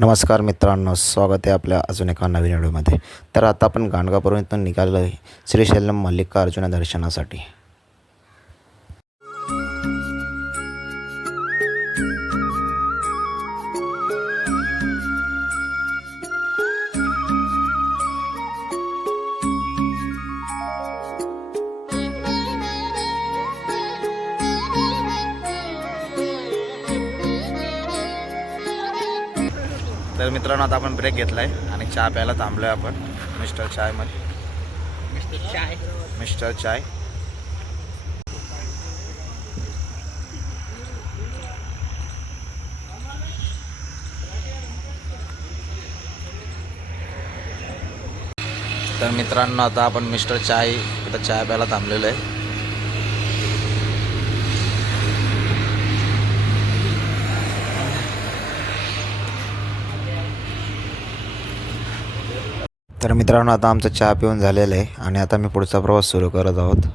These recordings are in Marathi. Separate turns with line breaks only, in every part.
नमस्कार मित्रांनो स्वागत आहे आपल्या अजून एका नवीन व्हिडिओमध्ये. तर आता आपण गाणगापूर इथून निघालो आहे. श्रीशैलम मल्लिकार्जुन दर्शनासाठी. तर मित्रांनो आता आपण ब्रेक घेतला आहे आणि चहा प्यायला थांबलो आहे आपण. मिस्टर चायमध्ये मिस्टर चाय. तर मित्रांनो आता आपण मिस्टर चाय इथं चाय प्यायला थांबलेलो आहे. तर मित्रांनो आता आमचा चहा पिऊन झालेला आहे आणि आता मी पुढचा प्रवास सुरू करत आहोत.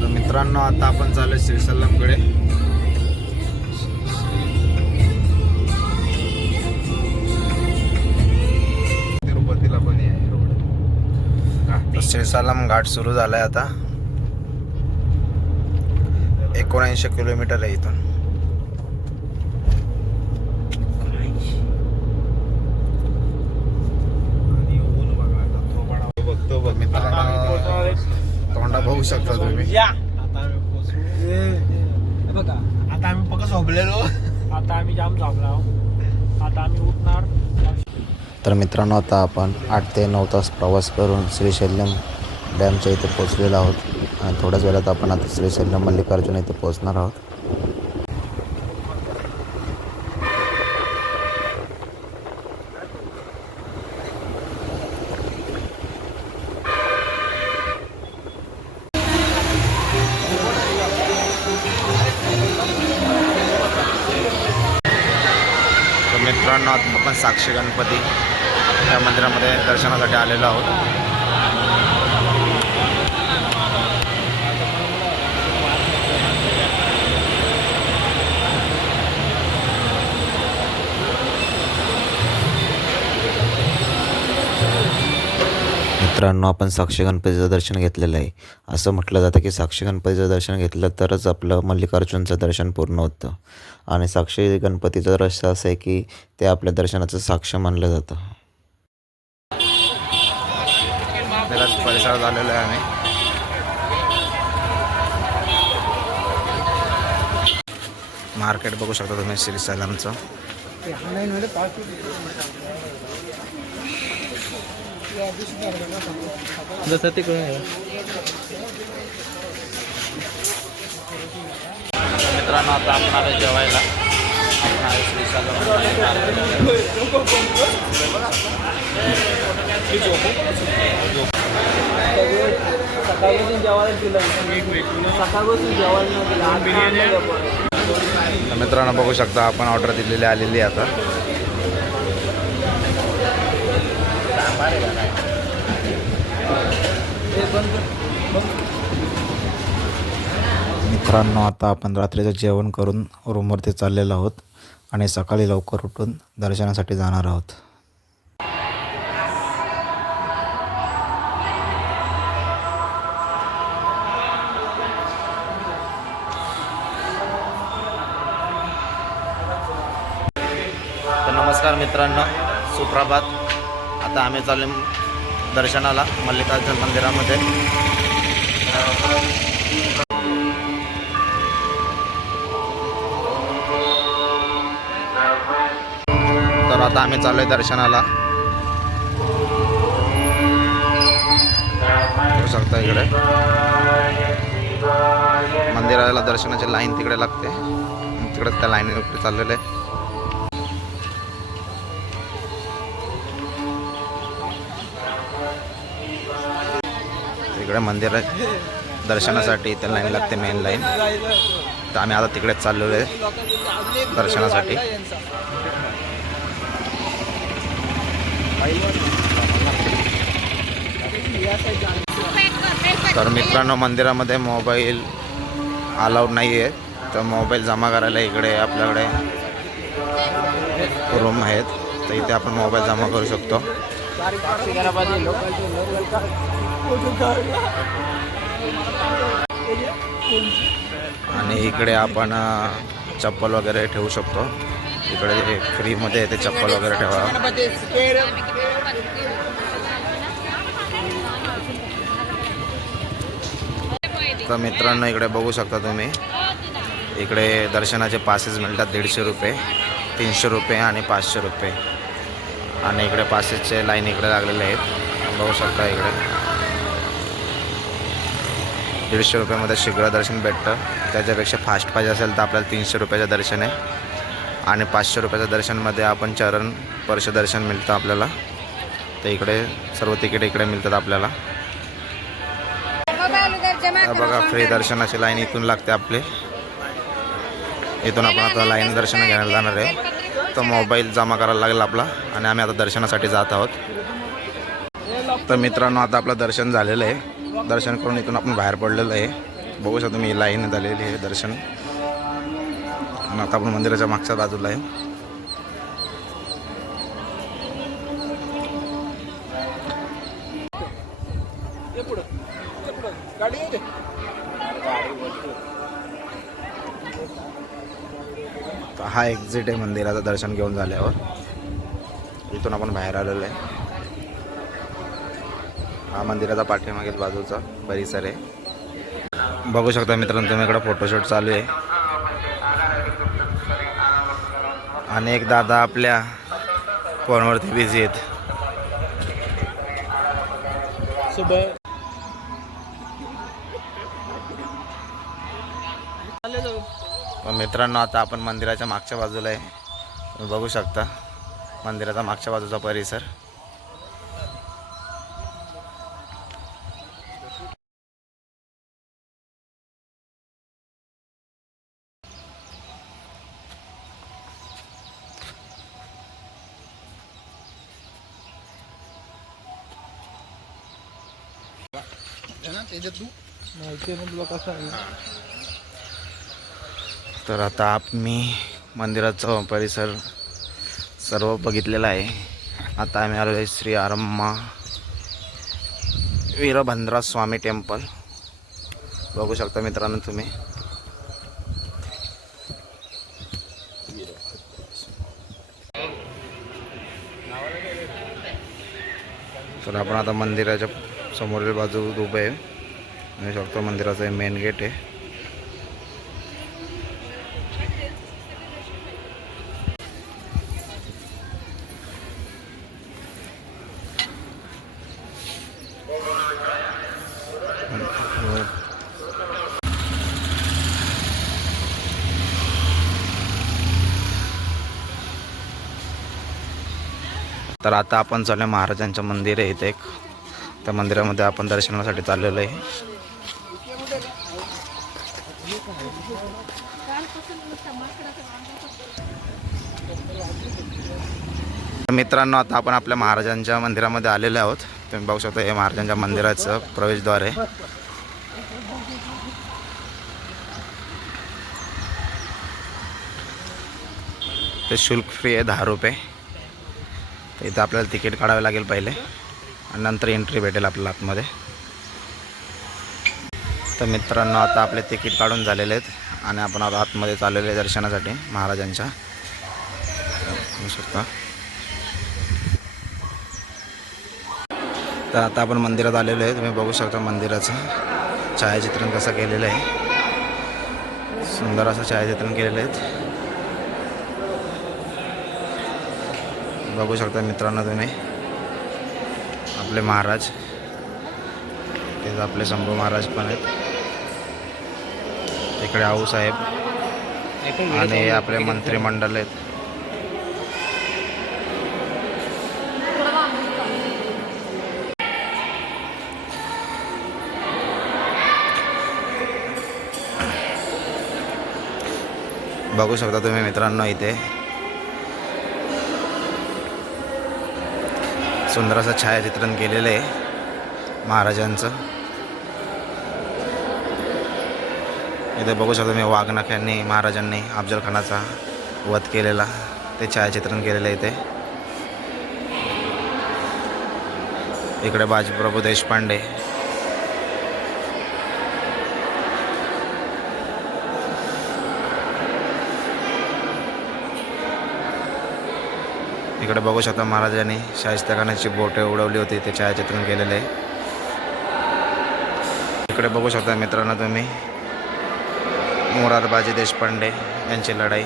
तर मित्रांनो आता आपण चालू आहे श्रीसल्लमकडे श्रीसालम घाट सुरू झालाय आता. एकोणऐंशी किलोमीटर आहे इथून. तोंडा बघू शकता तुम्ही.
आता आम्ही पोचू हे बघा.
आता आम्ही पक्का झोपलेलो.
आता आम्ही जाम झोपला आता आम्ही उठणार.
तर मित्रांनो आता आपण आठ ते नऊ तास प्रवास करून श्रीशैल्यम डॅमच्या इथे पोचलेलो आहोत. आणि थोड्याच वेळात आपण आता श्रीशैल्यम मल्लिकार्जुन इथे पोहोचणार आहोत. मित्रांनो आपण साक्षी गणपती या मंदिरामध्ये दर्शनासाठी आलेलो आहोत. मित्रांनो आपण साक्षी गणपतीचं दर्शन घेतलेलं आहे. असं म्हटलं जातं की साक्षी गणपतीचं दर्शन घेतलं तरच आपलं मल्लिकार्जुनचं दर्शन पूर्ण होतं. आणि साक्षी गणपतीचं रहस्य असं आहे की ते आपल्या दर्शनाचं साक्ष मानलं जातं. परिसर झालेलो आहे आम्ही. मार्केट बघू शकता तुम्ही श्री सलामचं.
जसं तिकडे
मित्रांनो आता आपण आलो जेवायला आपण आलो श्रीसैलम
सकाळपासून जेवायला दिलं सकाळपासून जेवायला
मित्रांनो बघू शकता आपण ऑर्डर दिलेली आलेली आता
हे बंद कर.
मित्रांनो आता आपण रात्रीचं जेवण करून रूमवरती चाललेलो आहोत आणि सकाळी लवकर उठून दर्शनासाठी जाणार आहोत. तर नमस्कार मित्रांनो सुप्रभात. आता आम्ही चालू दर्शनाला मल्लिकार्जुन मंदिरामध्ये. तर आता आम्ही चाललोय दर्शनाला. करू शकता इकडे. मंदिराला दर्शनाची लाईन तिकडे लागते. तिकडे त्या लाईन चाललेलं. आहे इकडे मंदिर दर्शनासाठी इथे लाईन लागते मेन लाईन तर आम्ही आता तिकडेच चाललेलो आहे दर्शनासाठी. तर मित्रांनो मंदिरामध्ये मोबाईल अलाउड नाही आहे तर मोबाईल जमा करायला इकडे आपल्याकडे रूम आहेत. तर इथे आपण मोबाईल जमा करू शकतो. आणि इकडे आपण चप्पल वगैरे ठेवू शकतो. इकडे फ्रीमध्ये येते चप्पल वगैरे ठेवा. तर मित्रांनो इकडे बघू शकता तुम्ही. इकडे दर्शनाचे पासेस मिळतात दीडशे रुपये तीनशे रुपये आणि पाचशे रुपये. आणि इकडे पासेसचे लाईन इकडे लागलेले आहेत. बघू शकता इकडे. दीडशे रुपयामध्ये शीघ्र दर्शन भेटतं. त्याच्यापेक्षा फास्ट पाहिजे असेल तर आपल्याला तीनशे रुपयाचं दर्शन आहे. आणि पाचशे रुपयाच्या दर्शनमध्ये आपण चरण स्पर्श दर्शन मिळतं आपल्याला. तर इकडे सर्व तिकीट इकडे मिळतात आपल्याला. बघा फ्री दर्शनाची लाईन इथून लागते आपली. इथून आपण आता लाईन दर्शन घ्यायला जाणार आहे. तर मोबाईल जमा करायला लागेल आपला. आणि आम्ही आता दर्शनासाठी जात आहोत. तर मित्रांनो आता आपलं दर्शन झालेलं आहे. दर्शन करून इथून आपण बाहेर पडलेलं आहे. बघू शकता तुम्ही लाईन झालेली आहे दर्शन. आणि आता आपण मंदिराच्या मागच्या बाजूला आहे. हा एक्झिट आहे मंदिराचं दर्शन घेऊन झाल्यावर. इथून आपण बाहेर आलेलो आहे. हा मंदिराचा पाठीमागील बाजूचा परिसर आहे. बघू शकता मित्रांनो तुम्ही इकडं फोटोशूट चालू आहे. आणि एक दादा आपल्या फोनवरती बिझी आहेत. मित्रांनो आता आपण मंदिराच्या मागच्या बाजूला आहे. तुम्ही बघू शकता मंदिराचा मागच्या बाजूचा परिसर. तर आता मी मंदिराचा परिसर सर्व बघितलेला आहे. आता आम्ही आलो आहे श्री आरम्मा वीरभद्रा स्वामी टेम्पल. बघू शकता मित्रांनो तुम्ही. तर आपण आता मंदिराच्या समोरील बाजू उभे आहे. म्हणू शकतो मंदिराचं मेन गेट आहे. तर आता आपण चालू महाराजांचं मंदिर आहे इथे एक. त्या मंदिरामध्ये आपण दर्शनासाठी चाललेलो आहे. मित्रांनो आता आपण आपल्या महाराजांच्या मंदिरामध्ये आलेले आहोत. तुम्ही बघू शकता हे महाराजांच्या मंदिराचं प्रवेशद्वार आहे. ते शुल्क फ्री आहे दहा रुपये. तर इथं आपल्याला तिकीट काढावे लागेल पहिले. नंतर एंट्री भेटेल आपल्याला आतमध्ये. तर मित्रांनो आता आपले तिकीट काढून झालेले आहेत आणि आपण आता आतमध्ये चाललेले आहे दर्शनासाठी महाराजांच्या. बघू शकता. तर आता आपण मंदिरात आलेलो आहे. तुम्ही बघू शकता मंदिराचं छायाचित्रण कसं केलेलं आहे. सुंदर असं छायाचित्रण केलेलं आहे. बघू शकता मित्रांनो तुम्ही. आपले महाराज. तेच आपले शंभू महाराज पण आहेत. इकडे आऊसाहेब आणि आपले मंत्रिमंडळ आहेत. बघू शकता तुम्ही मित्रांनो इथे. सुंदर असं छायाचित्रण केलेलं आहे महाराजांचं. इथे बघू शकता तुम्ही वाघनख्यांनी महाराजांनी अफजलखानाचा वध केलेला ते छायाचित्रण केलेलं आहे इथे. इकडे बाजीप्रभू देशपांडे इकडे बघू शकता महाराजांनी शाहिस्तखानाची बोटे उडवली होती ते छायाचित्रण केलेले आहे. इकडे बघू शकता मित्रांनो तुम्ही मोरारबाजी देशपांडे यांची लढाई.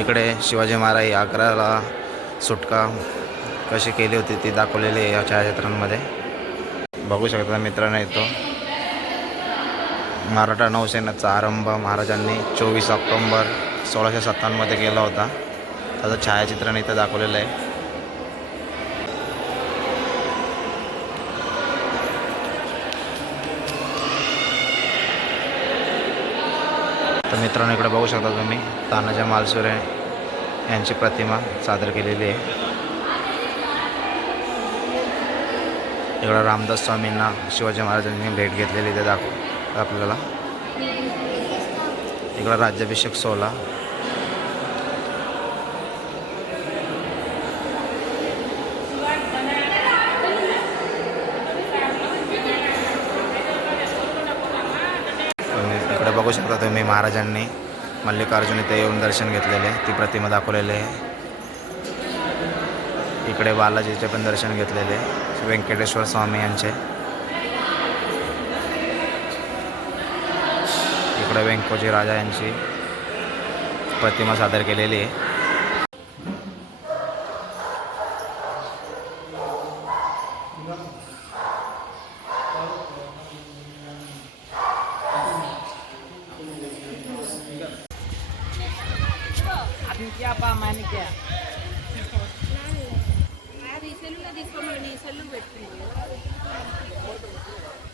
इकडे शिवाजी महाराज अकराला सुटका कशी केली होती ती दाखवलेली आहे या छायाचित्रांमध्ये. बघू शकता मित्रांनो येतो मराठा नौसेनेचा आरंभ महाराजांनी चोवीस ऑक्टोंबर सोळाशे सत्तावन्नमध्ये केला होता. त्याचं छायाचित्रण इथं दाखवलेलं आहे. तर मित्रांनो इकडे बघू शकता तुम्ही तानाजी मालसुरे यांची प्रतिमा सादर केलेली आहे. इकडं रामदास स्वामींना शिवाजी महाराजांनी भेट घेतलेली ते दाखव आपल्याला. इकडं राज्याभिषेक सोहळा. तुम्ही इकडे बघू शकता तुम्ही महाराजांनी मल्लिकार्जुन इथे येऊन दर्शन घेतलेले ती प्रतिमा दाखवलेली आहे. इकडे बालाजीचे पण दर्शन घेतलेले व्यंकटेश्वर स्वामी यांचे. इकडे व्यंकोजी राजा यांची प्रतिमा सादर केलेली आहे
అది క్యా పా మాని క్యా
అది సెల్లులో తీసుకోమని సెల్లు పెట్టుకుంది
तर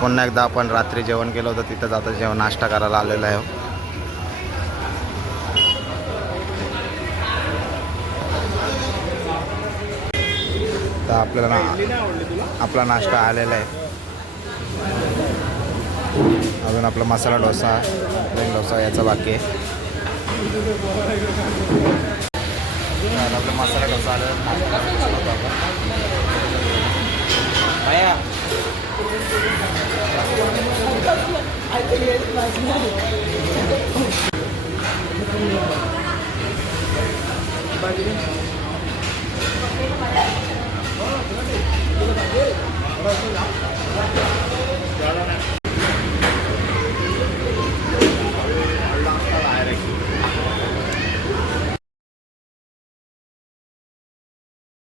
पुन्हा एकदा आपण रात्री जेवण केलं होतं तिथं जाता जेवण नाश्ता करायला आलेलो आहे. तर आपल्याला ना आपला नाश्ता आलेला आहे. अजून आपला मसाला डोसा प्लेन डोसा याचा बाकी आहे. Dalam masalah
kesalahan,
Ayah.